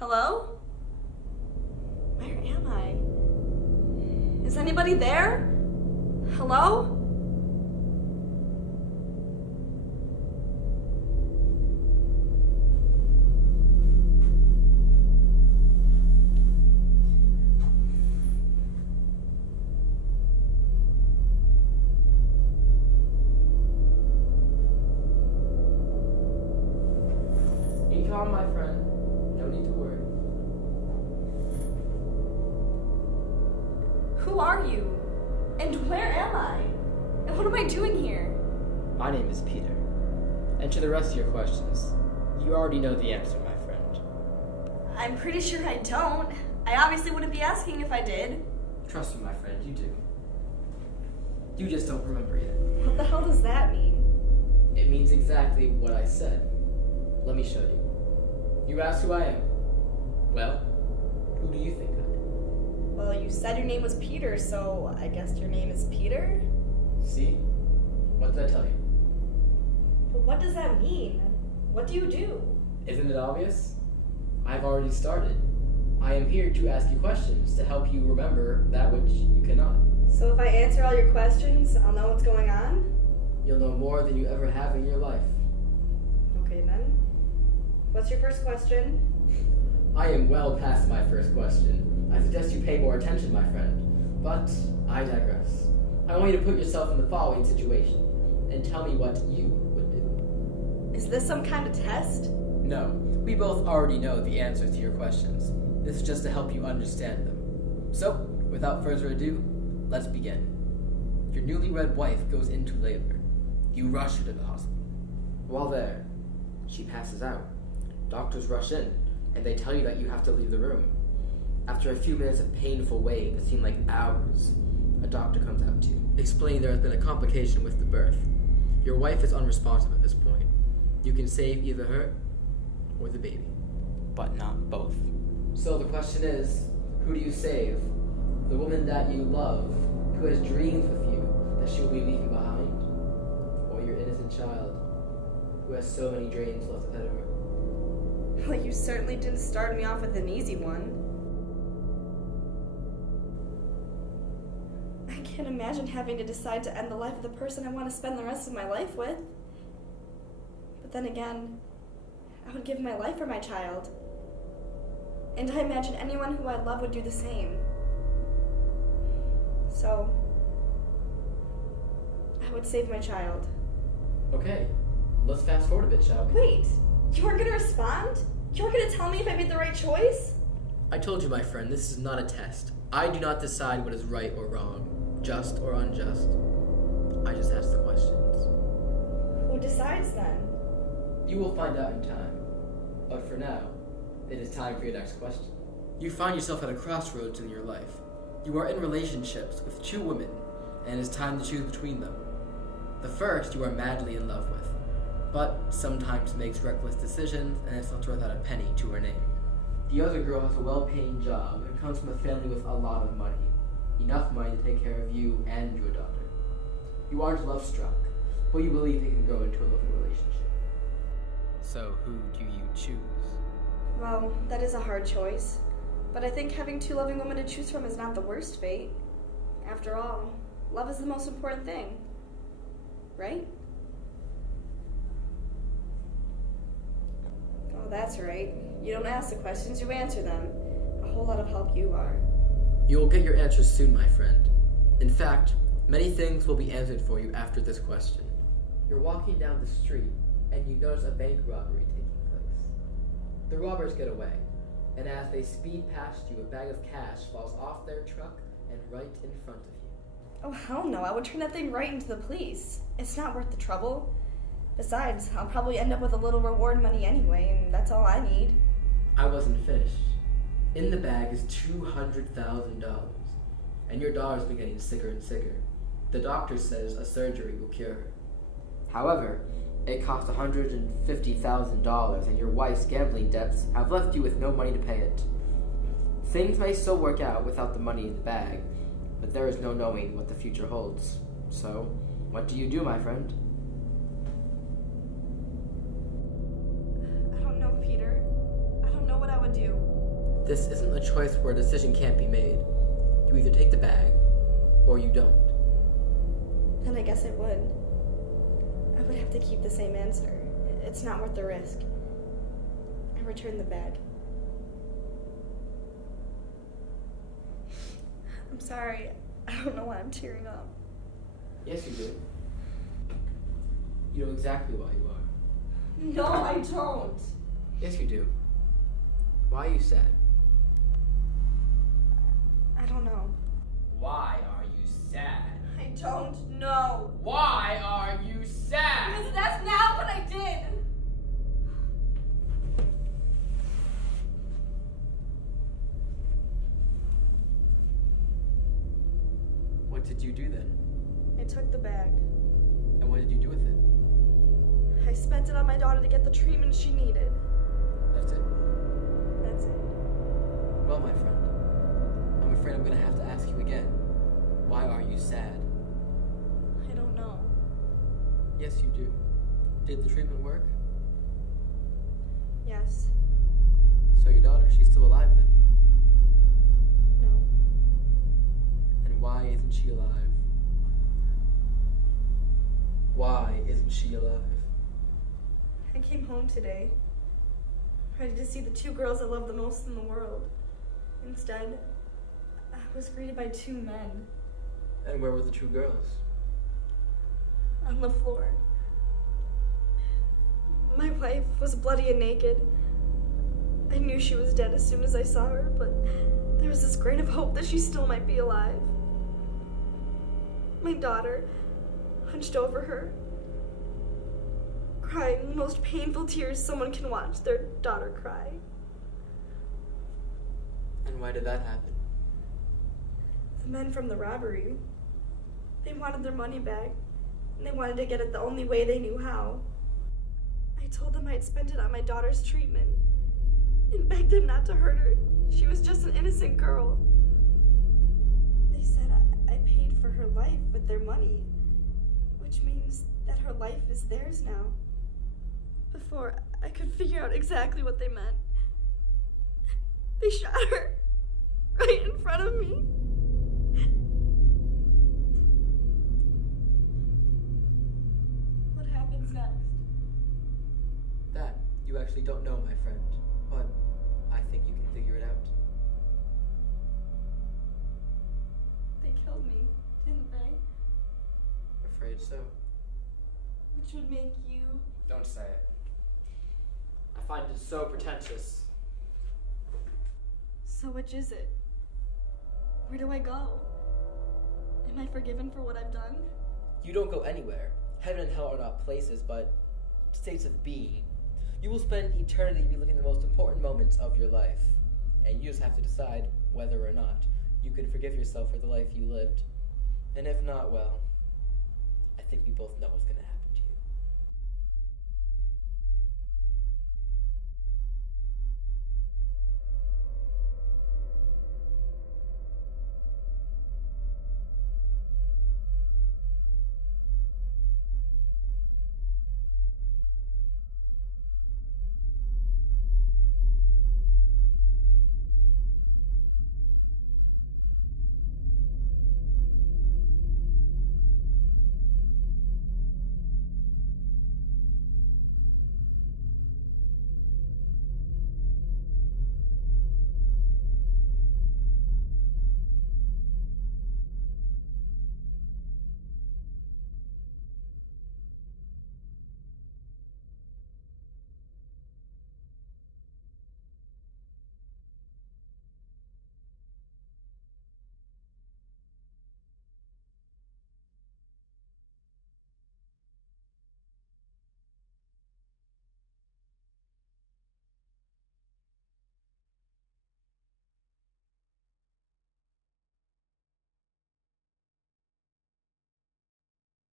Hello? Where am I? Is anybody there? Hello? Be calm, my friend. No need to worry. Who are you? And where am I? And what am I doing here? My name is Peter. And to the rest of your questions, you already know the answer, my friend. I'm pretty sure I don't. I obviously wouldn't be asking if I did. Trust me, my friend, you do. You just don't remember yet. What the hell does that mean? It means exactly what I said. Let me show you. You asked who I am. Well, who do you think I am? Well, you said your name was Peter, so I guess your name is Peter? See? What did I tell you? But what does that mean? What do you do? Isn't it obvious? I've already started. I am here to ask you questions to help you remember that which you cannot. So if I answer all your questions, I'll know what's going on? You'll know more than you ever have in your life. Okay then. What's your first question? I am well past my first question. I suggest you pay more attention, my friend. But I digress. I want you to put yourself in the following situation and tell me what you would do. Is this some kind of test? No, we both already know the answers to your questions. This is just to help you understand them. So, without further ado, let's begin. Your newlywed wife goes into labor. You rush her to the hospital. While there, she passes out. Doctors rush in, and they tell you that you have to leave the room. After a few minutes of painful waiting that seem like hours, a doctor comes out to you, explaining there has been a complication with the birth. Your wife is unresponsive at this point. You can save either her or the baby, but not both. So the question is, who do you save? The woman that you love, who has dreams with you that she will be leaving behind? Or your innocent child, who has so many dreams left ahead of her? Well, you certainly didn't start me off with an easy one. I can't imagine having to decide to end the life of the person I want to spend the rest of my life with. But then again, I would give my life for my child. And I imagine anyone who I love would do the same. So, I would save my child. Okay, let's fast forward a bit, shall we? Wait, you weren't going to respond? You weren't going to tell me if I made the right choice? I told you, my friend, this is not a test. I do not decide what is right or wrong, just or unjust. I just ask the questions. Who decides then? You will find out in time. But for now, it is time for your next question. You find yourself at a crossroads in your life. You are in relationships with two women, and it is time to choose between them. The first you are madly in love with, but sometimes makes reckless decisions and is not worth out a penny to her name. The other girl has a well-paying job and comes from a family with a lot of money. Enough money to take care of you and your daughter. You aren't love-struck, but you believe it can grow into a loving relationship. So who do you choose? Well, that is a hard choice. But I think having two loving women to choose from is not the worst fate. After all, love is the most important thing. Right? Oh, that's right. You don't ask the questions, you answer them. A whole lot of help you are. You will get your answers soon, my friend. In fact, many things will be answered for you after this question. You're walking down the street, and you notice a bank robbery taking place. The robbers get away, and as they speed past you, a bag of cash falls off their truck and right in front of you. Oh, hell no. I would turn that thing right into the police. It's not worth the trouble. Besides, I'll probably end up with a little reward money anyway, and that's all I need. I wasn't finished. In the bag is $200,000, and your daughter's been getting sicker and sicker. The doctor says a surgery will cure her. However, it costs $150,000, and your wife's gambling debts have left you with no money to pay it. Things may still work out without the money in the bag, but there is no knowing what the future holds. So, what do you do, my friend? I don't know, Peter. I don't know what I would would do. This isn't a choice where a decision can't be made. You either take the bag, or you don't. Then I guess I would. I would have to keep the same answer. It's not worth the risk. I return the bag. I'm sorry. I don't know why I'm tearing up. Yes, you do. You know exactly why you are. No, I don't. Yes, you do. Why are you sad? I don't know. Why are you sad? I don't know. Why are you sad? Because that's not what I did. What did you do then? I took the bag. And what did you do with it? I spent it on my daughter to get the treatment she needed. That's it? That's it. Well, my friend, I'm afraid I'm going to have to ask you again. Why are you sad? I don't know. Yes, you do. Did the treatment work? Yes. So your daughter, she's still alive then? No. And why isn't she alive? Why isn't she alive? I came home today, ready to see the two girls I love the most in the world. Instead, I was greeted by two men And where were the two girls? on the floor. My wife was bloody and naked. I knew she was dead as soon as I saw her, but there was this grain of hope that she still might be alive. My daughter, hunched over her, crying the most painful tears someone can watch their daughter cry. And why did that happen? The men from the robbery, they wanted their money back, and they wanted to get it the only way they knew how. I told them I'd spent it on my daughter's treatment, and begged them not to hurt her. She was just an innocent girl. They said I paid for her life with their money, which means that her life is theirs now. Before I could figure out exactly what they meant, they shot her right in front of me. What happens next? That you actually don't know, my friend. But I think you can figure it out. They killed me, didn't they? Afraid so. Which would make you... Don't say it. I find it so pretentious. So which is it? Where do I go? Am I forgiven for what I've done? You don't go anywhere. Heaven and hell are not places, but states of being. You will spend eternity reliving the most important moments of your life. And you just have to decide whether or not you can forgive yourself for the life you lived. And if not, well, I think we both know what's going to happen.